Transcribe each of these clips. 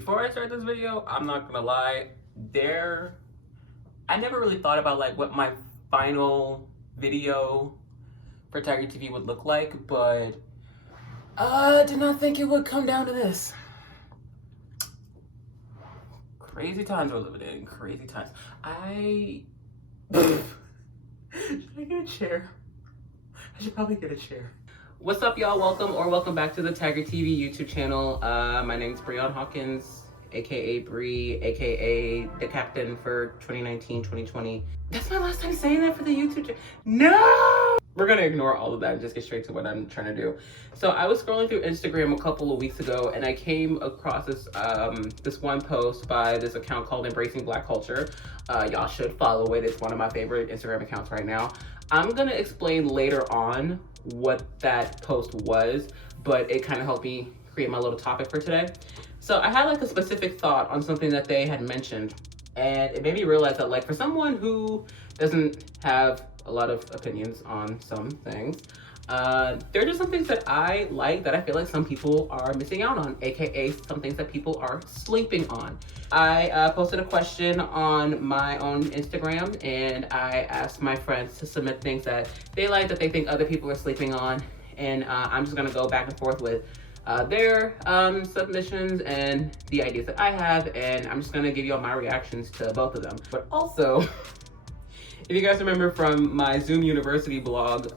Before I start this video, I'm not gonna lie, I never really thought about like what my final video for TigerTV would look like, but I did not think it would come down to this. Crazy times we're living in, crazy times. Should I get a chair? I should probably get a chair. What's up, y'all? Welcome back to the TigerTV YouTube channel. My name's Briahn Hawkins, aka Bri, aka the captain for 2019-2020. That's my last time saying that for the YouTube channel. No! We're gonna ignore all of that and just get straight to what I'm trying to do. So I was scrolling through Instagram a couple of weeks ago and I came across this one post by this account called Embracing Black Culture. Y'all should follow it. It's one of my favorite Instagram accounts right now. I'm gonna explain later on what that post was, but it kind of helped me create my little topic for today. So I had like a specific thought on something that they had mentioned, and it made me realize that like for someone who doesn't have a lot of opinions on some things, there are just some things that I like that I feel like some people are missing out on, aka some things that people are sleeping on. I posted a question on my own Instagram and I asked my friends to submit things that they like that they think other people are sleeping on, and I'm just gonna go back and forth with their submissions and the ideas that I have, and I'm just gonna give you all my reactions to both of them. But also, if you guys remember from my Zoom University vlog,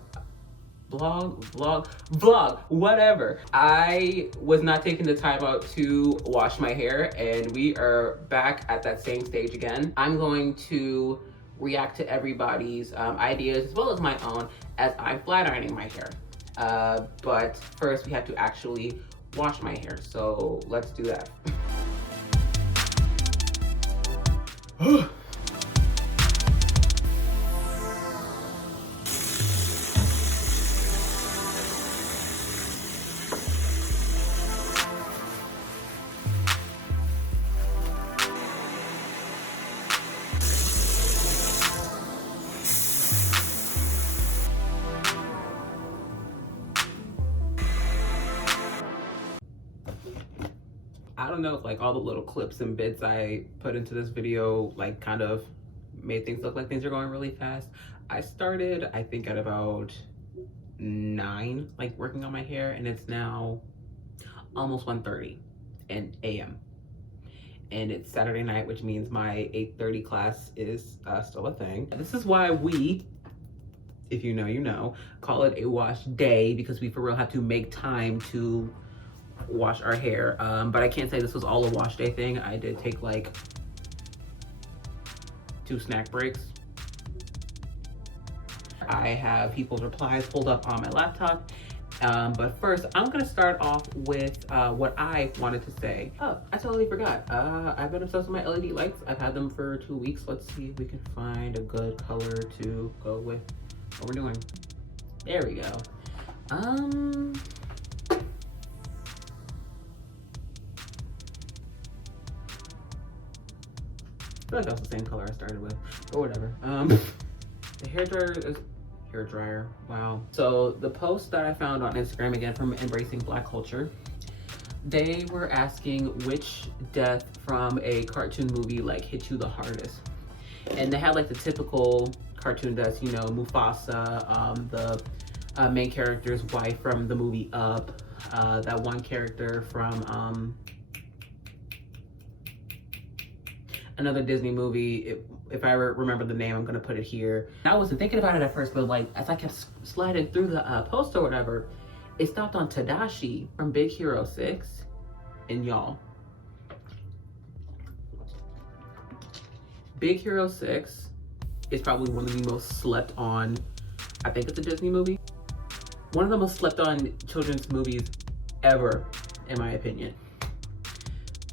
whatever, I was not taking the time out to wash my hair, and we are back at that same stage again. I'm going to react to everybody's ideas as well as my own as I'm flat ironing my hair. But first we have to actually wash my hair, so let's do that. I don't know if like all the little clips and bits I put into this video like kind of made things look like things are going really fast. I started, I think, at about 9, like working on my hair, and it's now almost 1:30 a.m. and it's Saturday night, which means my 8:30 class is still a thing. This is why we, if you know, you know, call it a wash day, because we for real have to make time to wash our hair. But I can't say this was all a wash day thing. I did take like 2 snack breaks. I have people's replies pulled up on my laptop. But first, I'm gonna start off with what I wanted to say. Oh, I totally forgot. I've been obsessed with my LED lights. I've had them for 2 weeks. Let's see if we can find a good color to go with what we're doing. There we go. I feel like that's the same color I started with, but whatever. The hair dryer, wow. So the post that I found on Instagram, again from Embracing Black Culture, they were asking which death from a cartoon movie like hit you the hardest. And they had like the typical cartoon deaths, you know, Mufasa, the main character's wife from the movie Up, that one character from another Disney movie. If I remember the name, I'm gonna put it here. I wasn't thinking about it at first, but like as I kept sliding through the post or whatever, it stopped on Tadashi from Big Hero 6. And y'all, Big Hero 6 is probably one of the most slept on, I think it's a Disney movie, one of the most slept on children's movies ever, in my opinion.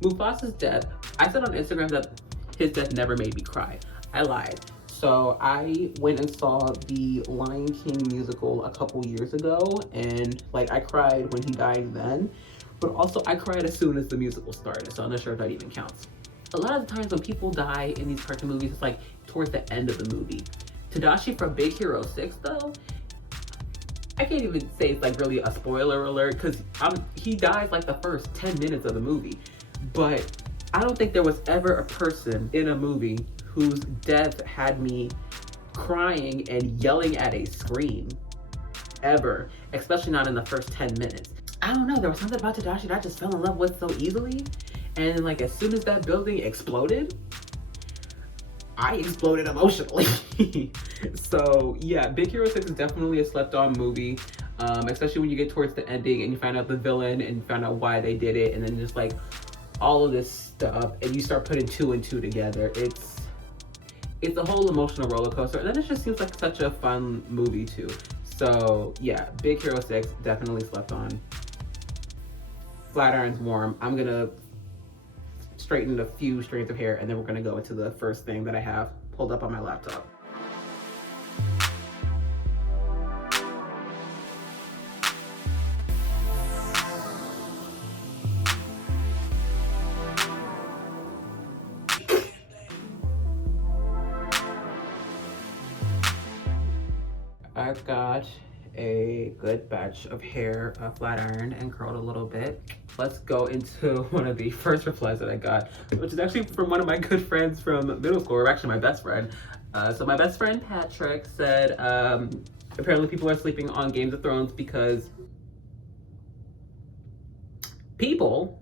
Mufasa's death, I said on Instagram that his death never made me cry. I lied. So I went and saw the Lion King musical a couple years ago, and like I cried when he died then, but also I cried as soon as the musical started, so I'm not sure if that even counts. A lot of the times when people die in these cartoon movies, it's like towards the end of the movie. Tadashi from Big Hero 6 though, I can't even say it's like really a spoiler alert, because he dies like the first 10 minutes of the movie. but I don't think there was ever a person in a movie whose death had me crying and yelling at a screen ever, especially not in the first 10 minutes. I don't know, there was something about Tadashi that I just fell in love with so easily. And like as soon as that building exploded, I exploded emotionally. So yeah, Big Hero 6 is definitely a slept on movie. Especially when you get towards the ending and you find out the villain and you find out why they did it, and then just like all of this stuff, and you start putting two and two together. It's a whole emotional roller coaster, and then it just seems like such a fun movie too. So yeah, Big Hero 6 definitely slept on. Flatiron's warm. I'm gonna straighten a few strands of hair, and then we're gonna go into the first thing that I have pulled up on my laptop. I've got a good batch of hair flat ironed and curled a little bit. Let's go into one of the first replies that I got, which is actually from one of my good friends from middle school, or actually my best friend. So my best friend Patrick said, apparently people are sleeping on Games of Thrones because people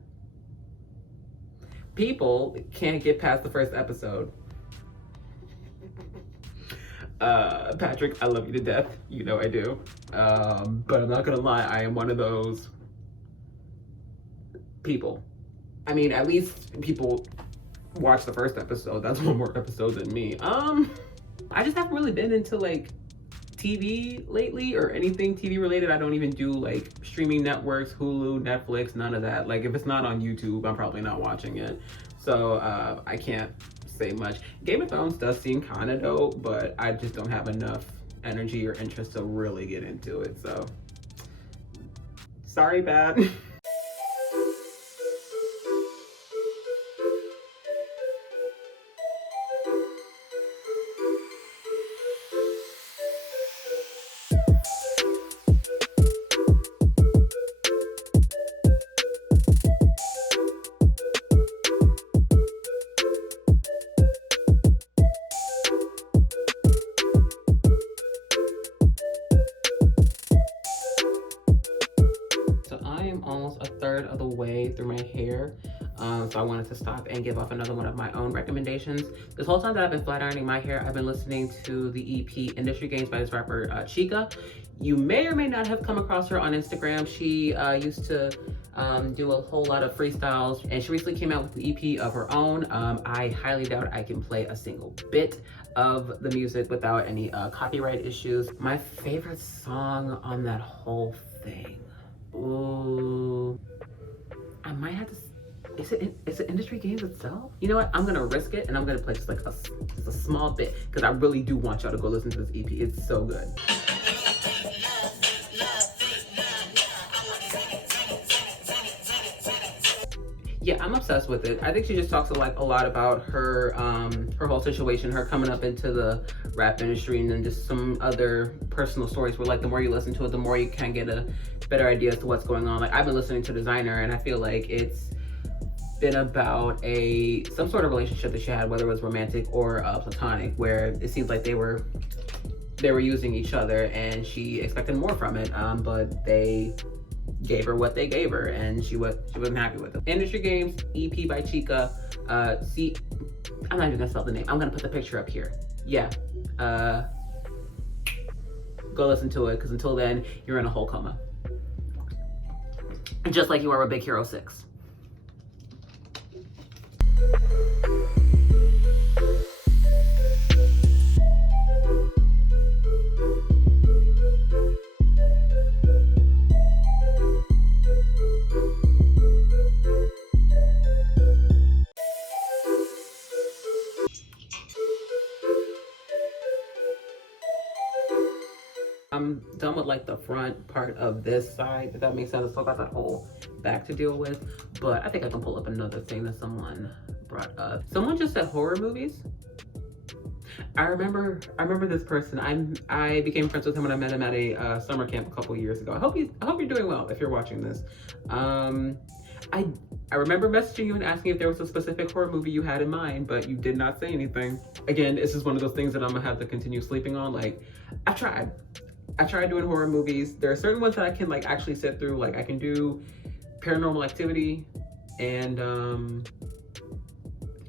can't get past the first episode. Patrick, I love you to death. You know I do. But I'm not gonna lie, I am one of those people. I mean, at least people watch the first episode. That's one more episode than me. I just haven't really been into like TV lately or anything TV related. I don't even do like streaming networks, Hulu, Netflix, none of that. Like if it's not on YouTube, I'm probably not watching it. So I can't say much. Game of Thrones does seem kind of dope, but I just don't have enough energy or interest to really get into it. So sorry, bad. Almost a third of the way through my hair, so I wanted to stop and give off another one of my own recommendations. This whole time that I've been flat ironing my hair, I've been listening to the EP Industry Games by this rapper Chica. You may or may not have come across her on Instagram. She used to do a whole lot of freestyles, and she recently came out with an EP of her own. I highly doubt I can play a single bit of the music without any copyright issues. My favorite song on that whole thing, ooh, I might have to. Is it Industry Games itself? You know what? I'm gonna risk it, and I'm gonna play just like just a small bit, because I really do want y'all to go listen to this EP. It's so good. Yeah, I'm obsessed with it. I think she just talks like a lot about her her whole situation, her coming up into the rap industry, and then just some other personal stories where like the more you listen to it, the more you can get a better idea as to what's going on. Like I've been listening to Designer, and I feel like it's been about some sort of relationship that she had, whether it was romantic or platonic, where it seems like they were using each other, and she expected more from it, but they gave her what they gave her, and she wasn't happy with it. Industry Games EP by Chica. See, I'm not even gonna spell the name. I'm gonna put the picture up here. Yeah, go listen to it, because until then you're in a whole coma, just like you are with Big Hero 6. I'm done with like the front part of this side, if that makes sense. I still got that whole back to deal with, but I think I can pull up another thing that someone brought up. Someone just said horror movies. I remember this person. I became friends with him when I met him at a summer camp a couple years ago. I hope you're doing well if you're watching this. I remember messaging you and asking if there was a specific horror movie you had in mind, but you did not say anything. Again, this is one of those things that I'm gonna have to continue sleeping on. Like, I tried doing horror movies. There are certain ones that I can like actually sit through. Like I can do Paranormal Activity and it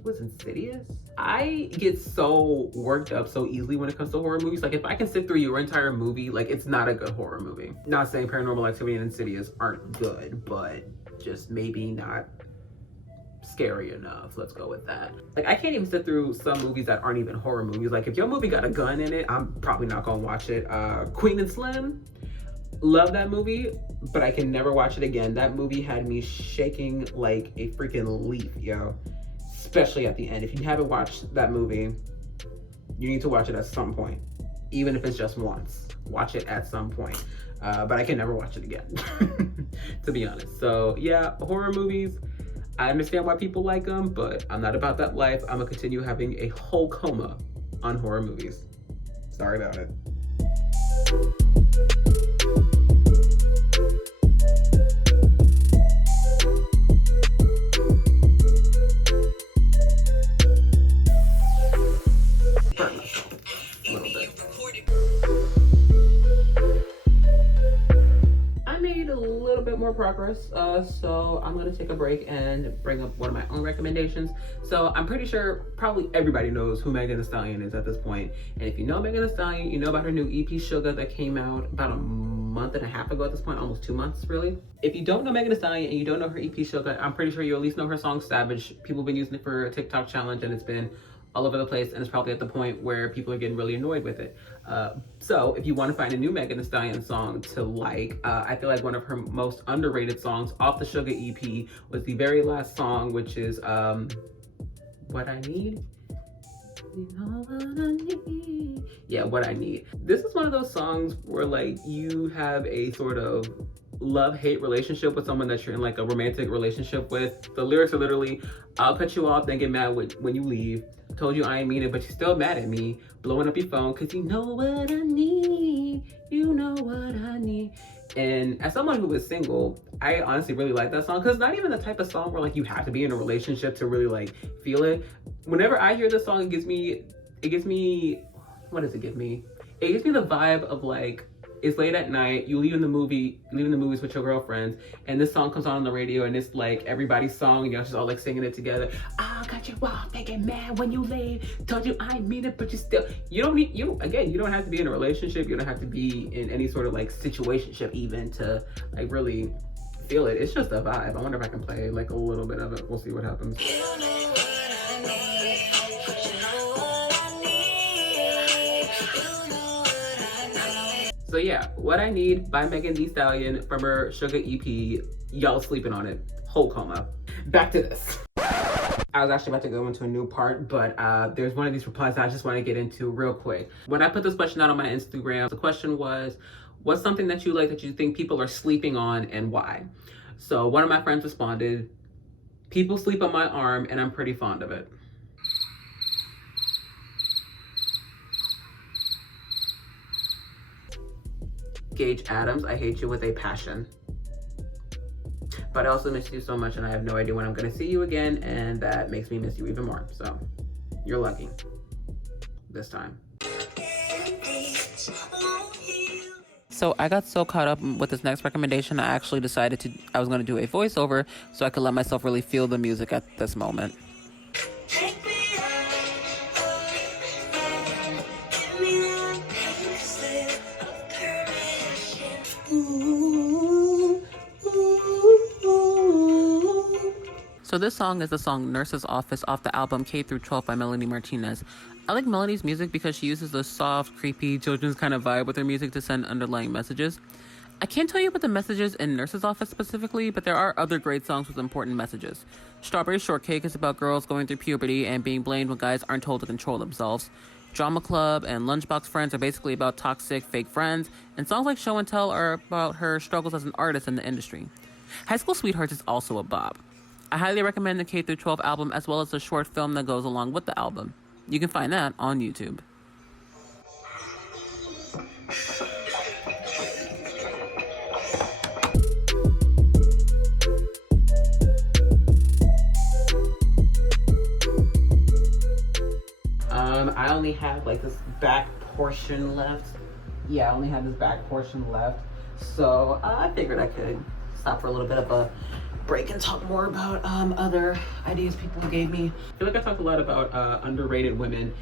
was Insidious. I get so worked up so easily when it comes to horror movies. Like if I can sit through your entire movie, like it's not a good horror movie. Not saying Paranormal Activity and Insidious aren't good, but just maybe not scary enough. Let's go with that. Like I can't even sit through some movies that aren't even horror movies. Like if your movie got a gun in it, I'm probably not gonna watch it. Queen and Slim, love that movie, but I can never watch it again. That movie had me shaking like a freaking leaf, yo. Especially at the end. If you haven't watched that movie, you need to watch it at some point. Even if it's just once. Watch it at some point. But I can never watch it again, to be honest. So yeah, horror movies, I understand why people like them, but I'm not about that life. I'm gonna continue having a whole coma on horror movies. Sorry about it. More progress, so I'm gonna take a break and bring up one of my own recommendations. So I'm pretty sure probably everybody knows who Megan Thee Stallion is at this point, and if you know Megan Thee Stallion, you know about her new EP Sugar that came out about a month and a half ago at this point, almost 2 months really. If you don't know Megan Thee Stallion and you don't know her EP Sugar, I'm pretty sure you at least know her song Savage. People have been using it for a TikTok challenge and it's been all over the place, and it's probably at the point where people are getting really annoyed with it. So if you want to find a new Megan Thee Stallion song to like, I feel like one of her most underrated songs off the Sugar EP was the very last song, which is What I Need. You know what I need. Yeah, What I Need. This is one of those songs where like you have a sort of love-hate relationship with someone that you're in like a romantic relationship with. The lyrics are literally, I'll cut you off, then get mad when you leave. Told you I ain't mean it, but you're still mad at me. Blowing up your phone, cause you know what I need. You know what I need. And as someone who is single, I honestly really like that song, because it's not even the type of song where like you have to be in a relationship to really like feel it. Whenever I hear this song, it gives me, what does it give me? It gives me the vibe of like, it's late at night, you leaving the movies with your girlfriends, and this song comes on the radio, and it's like everybody's song, and y'all just all like singing it together. I got you off, they get mad when you leave. Told you I ain't mean it, but you still. You don't have to be in a relationship. You don't have to be in any sort of like situationship even to like really feel it. It's just a vibe. I wonder if I can play like a little bit of it. We'll see what happens. So yeah, What I Need by Megan Thee Stallion from her Sugar EP. Y'all sleeping on it. Whole coma. Back to this. I was actually about to go into a new part, but there's one of these replies I just want to get into real quick. When I put this question out on my Instagram, the question was, what's something that you like that you think people are sleeping on and why? So one of my friends responded, people sleep on my arm and I'm pretty fond of it. Gage Adams, I hate you with a passion. But I also miss you so much and I have no idea when I'm gonna see you again, and that makes me miss you even more. So you're lucky this time. So I got so caught up with this next recommendation, I actually decided I was gonna do a voiceover so I could let myself really feel the music at this moment. So this song is the song Nurse's Office off the album K-12 by Melanie Martinez. I like Melanie's music because she uses the soft, creepy, children's kind of vibe with her music to send underlying messages. I can't tell you about the messages in Nurse's Office specifically, but there are other great songs with important messages. Strawberry Shortcake is about girls going through puberty and being blamed when guys aren't told to control themselves. Drama Club and Lunchbox Friends are basically about toxic, fake friends, and songs like Show and Tell are about her struggles as an artist in the industry. High School Sweethearts is also a bop. I highly recommend the K-12 album as well as the short film that goes along with the album. You can find that on YouTube. only have like this back portion left. Yeah, I only have this back portion left. So I figured I could stop for a little bit of a break and talk more about other ideas people gave me. I feel like I talked a lot about underrated women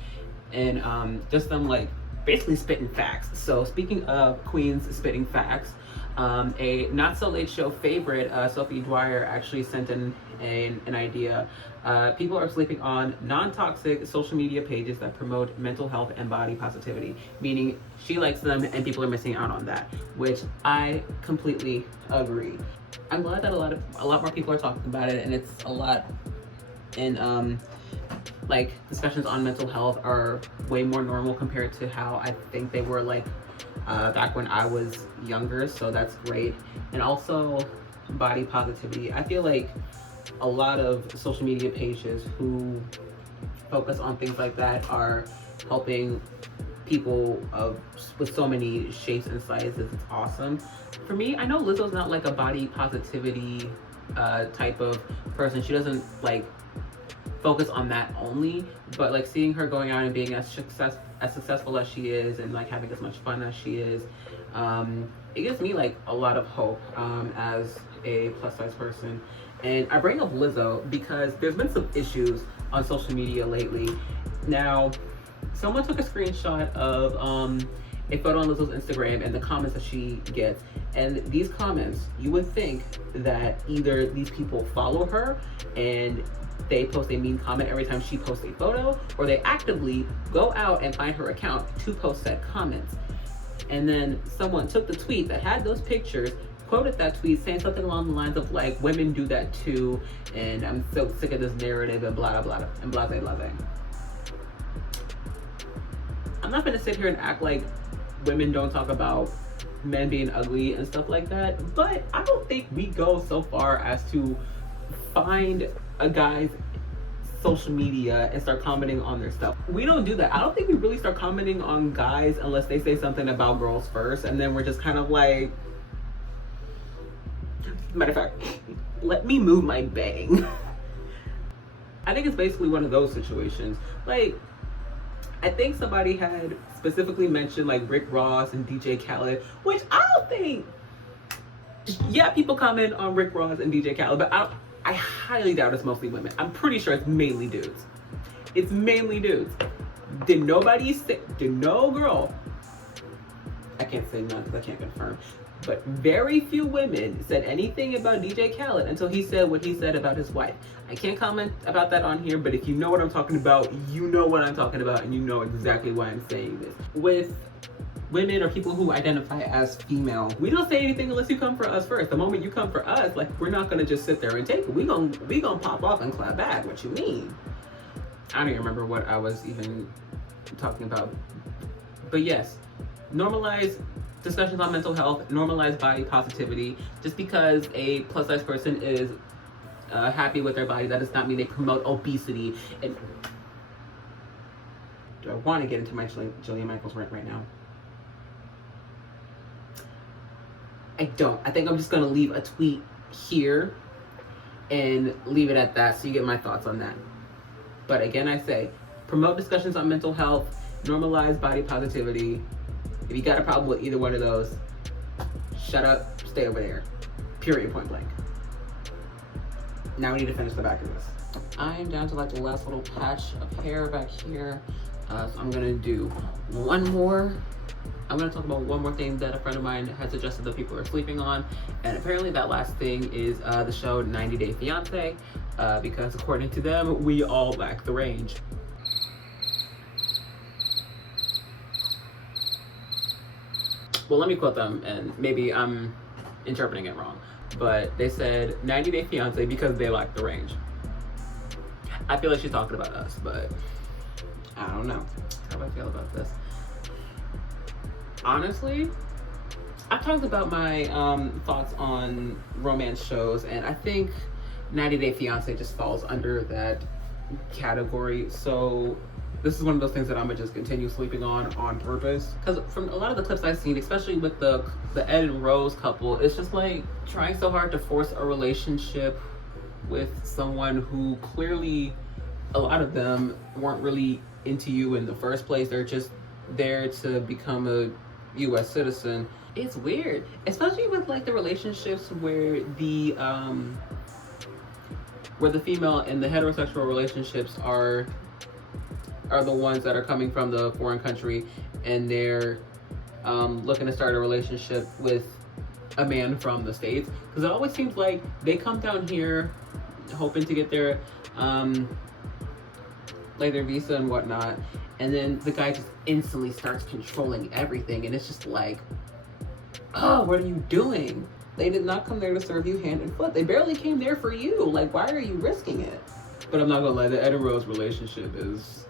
and just them like basically spitting facts. So speaking of queens spitting facts, a not so late show favorite, Sophie Dwyer, actually sent in an idea. People are sleeping on non-toxic social media pages that promote mental health and body positivity, meaning she likes them and people are missing out on that, which I completely agree. I'm glad that a lot more people are talking about it, and it's a lot in like discussions on mental health are way more normal compared to how I think they were like back when I was younger, so that's great. And also body positivity. I feel like a lot of social media pages who focus on things like that are helping people with so many shapes and sizes. It's awesome. For me, I know Lizzo's not like a body positivity type of person. She doesn't like focus on that only, but like seeing her going out and being as successful as she is and like having as much fun as she is, it gives me like a lot of hope as a plus size person. And I bring up Lizzo because there's been some issues on social media lately. Now, someone took a screenshot of a photo on Lizzo's Instagram and the comments that she gets. And these comments, you would think that either these people follow her and they post a mean comment every time she posts a photo, or they actively go out and find her account to post said comments. And then someone took the tweet that had those pictures, quoted that tweet saying something along the lines of like, women do that too, and I'm so sick of this narrative and blah blah blah and blah blah blah. I'm not gonna sit here and act like women don't talk about men being ugly and stuff like that, but I don't think we go so far as to find a guy's social media and start commenting on their stuff. We don't do that. I don't think we really start commenting on guys unless they say something about girls first, and then we're just kind of like, matter of fact, let me move my bang. I think it's basically one of those situations. Like, I think somebody had specifically mentioned like Rick Ross and DJ Khaled, which I don't think, yeah, people comment on Rick Ross and DJ Khaled, but I highly doubt it's mostly women. I'm pretty sure it's mainly dudes. It's mainly dudes. Did no girl, I can't say none because I can't confirm, but very few women said anything about DJ Khaled until he said what he said about his wife. I can't comment about that on here, but if you know what I'm talking about, you know what I'm talking about, and you know exactly why I'm saying this. With women or people who identify as female, we don't say anything unless you come for us first. The moment you come for us, like, we're not gonna just sit there and take it. We gonna pop off and clap back. What you mean? I don't even remember what I was even talking about. But yes, normalize discussions on mental health, normalize body positivity. Just because a plus size person is happy with their body, that does not mean they promote obesity. And do I want to get into my Jillian Michaels rant right now? I don't. I think I'm just gonna leave a tweet here and leave it at that so you get my thoughts on that. But again, I say, promote discussions on mental health, normalize body positivity. If you got a problem with either one of those, shut up, stay over there. Period, point blank. Now we need to finish the back of this. I am down to like the last little patch of hair back here. So I'm gonna do one more. I'm gonna talk about one more thing that a friend of mine had suggested that people are sleeping on. And apparently that last thing is the show 90 Day Fiancé, because according to them, we all lack the range. Well, let me quote them, and maybe I'm interpreting it wrong, but they said 90 Day Fiancé because they lack the range. I feel like she's talking about us, but I don't know how I feel about this. Honestly, I've talked about my thoughts on romance shows, and I think 90 Day Fiancé just falls under that category. So this is one of those things that I'm gonna just continue sleeping on purpose. Because from a lot of the clips I've seen, especially with the Ed and Rose couple, it's just like trying so hard to force a relationship with someone who clearly, a lot of them weren't really into you in the first place. They're just there to become a U.S. citizen. It's weird, especially with like the relationships where the female and the heterosexual relationships are the ones that are coming from the foreign country, and they're looking to start a relationship with a man from the States, because it always seems like they come down here hoping to get their like their visa and whatnot, and then the guy just instantly starts controlling everything, and it's just like, oh, what are you doing? They did not come there to serve you hand and foot. They barely came there for you. Like, why are you risking it? But I'm not gonna lie, the Ed and Rose relationship is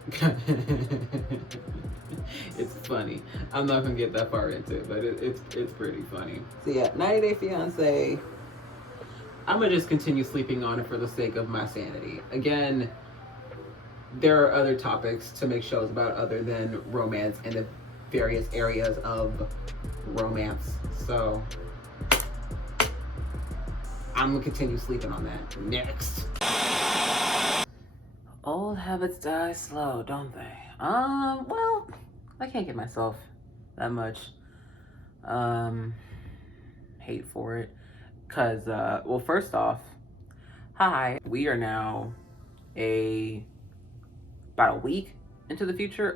it's funny. I'm not gonna get that far into it, but it's pretty funny. So yeah, 90 Day Fiance, I'm gonna just continue sleeping on it for the sake of my sanity. Again, there are other topics to make shows about other than romance and the various areas of romance. So I'm gonna continue sleeping on that. Next. Old habits die slow, don't they? Well, I can't give myself that much hate for it. Cause well, first off, hi, we are now about a week into the future.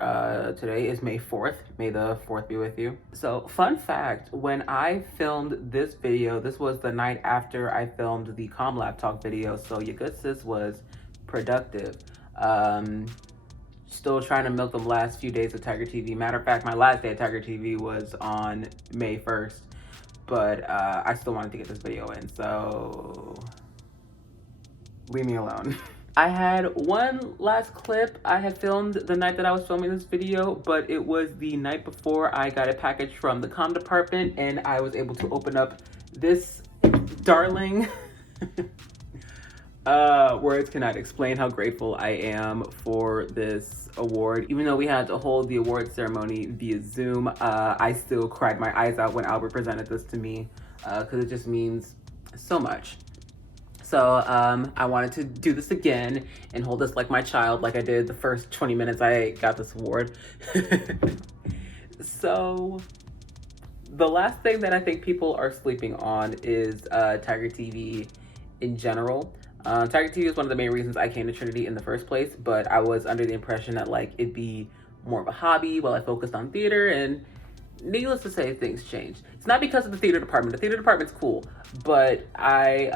Today is May 4th. May the 4th be with you. So, fun fact, when I filmed this video, this was the night after I filmed the CommLab Talk video, so your good sis was productive. Still trying to milk the last few days of TigerTV. Matter of fact, my last day at TigerTV was on May 1st, but I still wanted to get this video in, so leave me alone. I had one last clip I had filmed the night that I was filming this video, but it was the night before I got a package from the comm department, and I was able to open up this darling. Words cannot explain how grateful I am for this award. Even though we had to hold the award ceremony via Zoom, I still cried my eyes out when Albert presented this to me, because it just means so much. So I wanted to do this again and hold this like my child, like I did the first 20 minutes I got this award. So the last thing that I think people are sleeping on is TigerTV in general. TigerTV is one of the main reasons I came to Trinity in the first place, but I was under the impression that like it'd be more of a hobby while I focused on theater, and needless to say, things changed. It's not because of the theater department. The theater department's cool, but I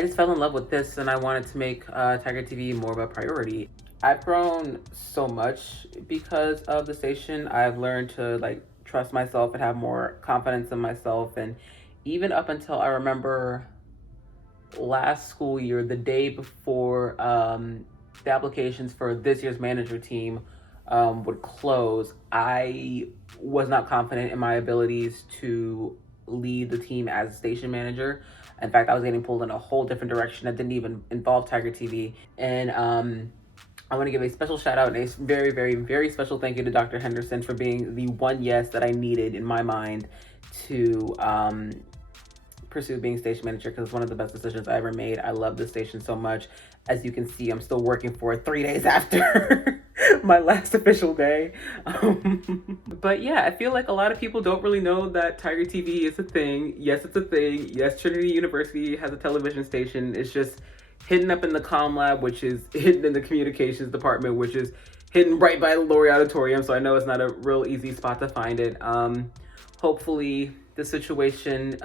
just fell in love with this, and I wanted to make TigerTV more of a priority. I've grown so much because of the station. I've learned to like trust myself and have more confidence in myself, and even up until I remember last school year, the day before the applications for this year's manager team would close, I was not confident in my abilities to lead the team as a station manager. In fact, I was getting pulled in a whole different direction that didn't even involve TigerTV. And I want to give a special shout out and a very, very, very special thank you to Dr. Henderson for being the one yes that I needed in my mind to pursue being station manager, because it's one of the best decisions I ever made. I love this station so much. As you can see, I'm still working for it 3 days after my last official day. But yeah, I feel like a lot of people don't really know that TigerTV is a thing. Yes, it's a thing. Yes, Trinity University has a television station. It's just hidden up in the comm lab, which is hidden in the communications department, which is hidden right by the Laurie Auditorium. So I know it's not a real easy spot to find it. Hopefully the situation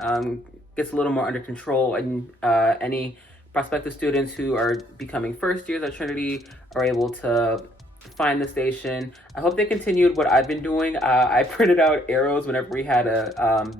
gets a little more under control, and any prospective students who are becoming first years at Trinity are able to find the station. I hope they continued what I've been doing. I printed out arrows whenever we had a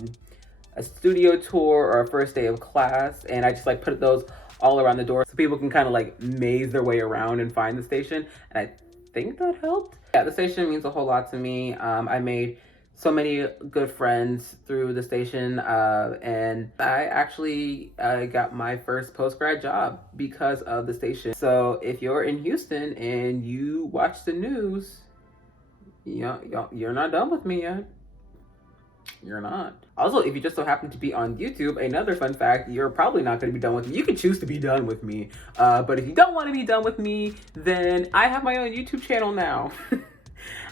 studio tour or a first day of class, and I just like put those all around the door so people can kind of like maze their way around and find the station, and I think that helped. Yeah, the station means a whole lot to me. I made so many good friends through the station, and I actually got my first post-grad job because of the station. So if you're in Houston and you watch the news, you're not done with me yet. You're not. Also, if you just so happen to be on YouTube, another fun fact, you're probably not going to be done with me. You can choose to be done with me. But if you don't want to be done with me, then I have my own YouTube channel now.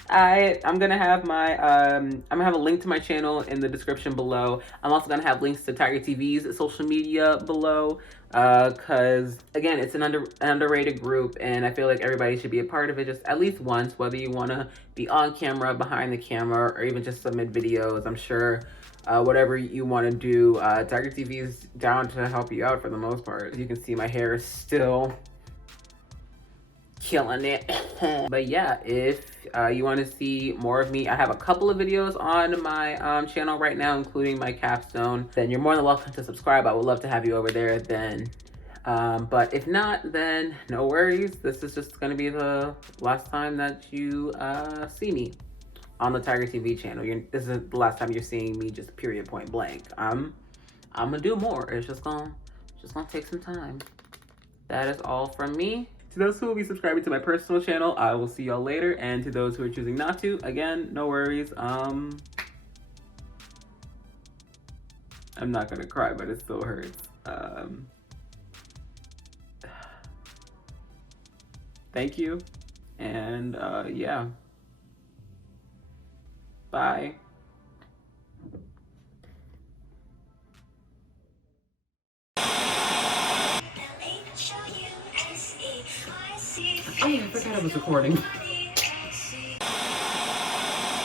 I'm gonna have my I'm gonna have a link to my channel in the description below. I'm also gonna have links to TigerTV's social media below, because again, it's an underrated group, and I feel like everybody should be a part of it just at least once, whether you want to be on camera, behind the camera, or even just submit videos. I'm sure whatever you want to do, TigerTV is down to help you out for the most part. As you can see, my hair is still killing it. But yeah, if you want to see more of me, I have a couple of videos on my channel right now, including my capstone. Then you're more than welcome to subscribe. I would love to have you over there then. But if not, then no worries. This is just going to be the last time that you see me on the TigerTV channel. This is the last time you're seeing me, just period, point blank. I'm gonna do more. It's just gonna take some time. That is all from me. To those who will be subscribing to my personal channel, I will see y'all later. And to those who are choosing not to, again, no worries. I'm not gonna cry, but it still hurts. Thank you. And yeah. Bye. Oh, I forgot I was recording.